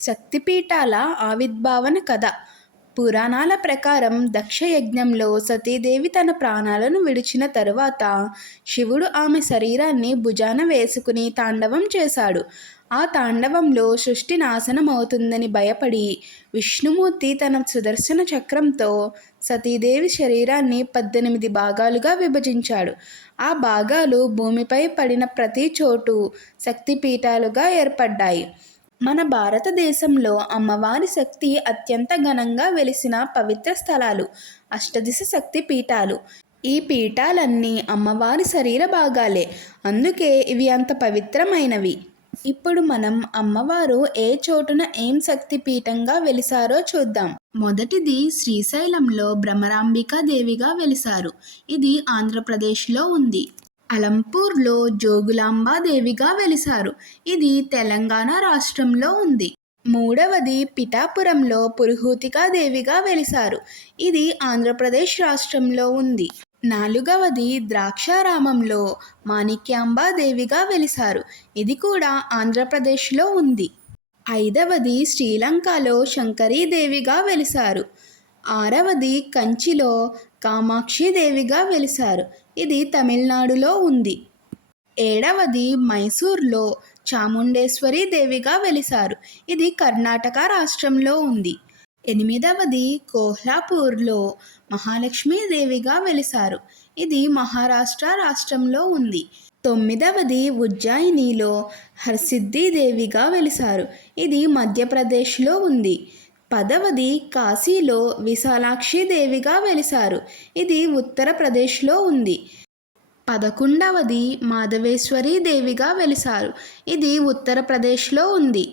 శక్తిపీఠాల ఆవిర్భావన కథ. పురాణాల ప్రకారం దక్షయజ్ఞంలో సతీదేవి తన ప్రాణాలను విడిచిన తరువాత శివుడు ఆమె శరీరాన్ని భుజాన వేసుకుని తాండవం చేశాడు. ఆ తాండవంలో సృష్టి నాశనం అవుతుందని భయపడి విష్ణుమూర్తి తన సుదర్శన చక్రంతో సతీదేవి శరీరాన్ని 18 భాగాలుగా విభజించాడు. ఆ భాగాలు భూమిపై పడిన ప్రతి చోటు శక్తిపీఠాలుగా ఏర్పడ్డాయి. మన భారతదేశంలో అమ్మవారి శక్తి అత్యంత ఘనంగా వెలిసిన పవిత్ర స్థలాలు అష్టదిశ శక్తి పీఠాలు. ఈ పీఠాలన్నీ అమ్మవారి శరీర భాగాలే, అందుకే ఇవి అంత పవిత్రమైనవి. ఇప్పుడు మనం అమ్మవారు ఏ చోటున ఏం శక్తి పీఠంగా వెలిసారో చూద్దాం. మొదటిది శ్రీశైలంలో భ్రమరాంబికా దేవిగా వెలిసారు. ఇది ఆంధ్రప్రదేశ్లో ఉంది. అలంపూర్లో జోగులాంబా దేవిగా వెలిసారు. ఇది తెలంగాణ రాష్ట్రంలో ఉంది. మూడవది పిఠాపురంలో పురుహూతికా దేవిగా వెలిసారు. ఇది ఆంధ్రప్రదేశ్ రాష్ట్రంలో ఉంది. నాలుగవది ద్రాక్షారామంలో మాణిక్యాంబా దేవిగా వెలిసారు. ఇది కూడా ఆంధ్రప్రదేశ్లో ఉంది. ఐదవది శ్రీలంకలో శంకరీదేవిగా వెలిసారు. ఆరవది కంచిలో కామాక్షి దేవిగా వెలిసారు. ఇది తమిళనాడులో ఉంది. ఏడవది మైసూర్లో చాముండేశ్వరి దేవిగా వెలిసారు. ఇది కర్ణాటక రాష్ట్రంలో ఉంది. ఎనిమిదవది కోల్హాపూర్లో మహాలక్ష్మీ దేవిగా వెలిసారు. ఇది మహారాష్ట్ర రాష్ట్రంలో ఉంది. తొమ్మిదవది ఉజ్జయినిలో హర్సిద్ధి దేవిగా వెలిసారు. ఇది మధ్యప్రదేశ్లో ఉంది. పదవది కాశీలో విశాలాక్షి దేవిగా వెలిసారు. ఇది ఉత్తరప్రదేశ్లో ఉంది. 11వది మాధవేశ్వరి దేవిగా వెలిసారు. ఇది ఉత్తరప్రదేశ్లో ఉంది.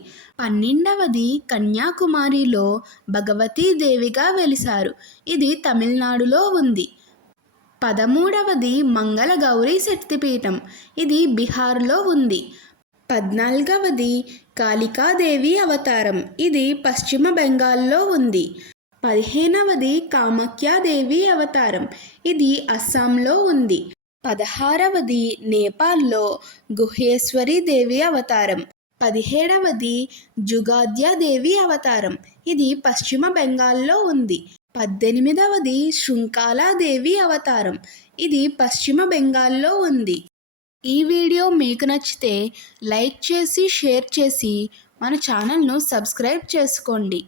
12వది కన్యాకుమారిలో భగవతీ దేవిగా వెలిసారు. ఇది తమిళనాడులో ఉంది. 13వది మంగళగౌరి శక్తిపీఠం. ఇది బీహార్లో ఉంది. 14వది కాళికాదేవి అవతారం. ఇది పశ్చిమ బెంగాల్లో ఉంది. 15వది కామాఖ్యాదేవి అవతారం. ఇది అస్సాంలో ఉంది. 16వది నేపాల్లో గుహేశ్వరి దేవి అవతారం. 17వది జుగాద్యాదేవి అవతారం. ఇది పశ్చిమ బెంగాల్లో ఉంది. 18వది శృంఖలాదేవి అవతారం. ఇది పశ్చిమ బెంగాల్లో ఉంది. ఈ వీడియో మీకు నచ్చితే లైక్ చేసి షేర్ చేసి మన ఛానల్ను సబ్స్క్రైబ్ చేసుకోండి.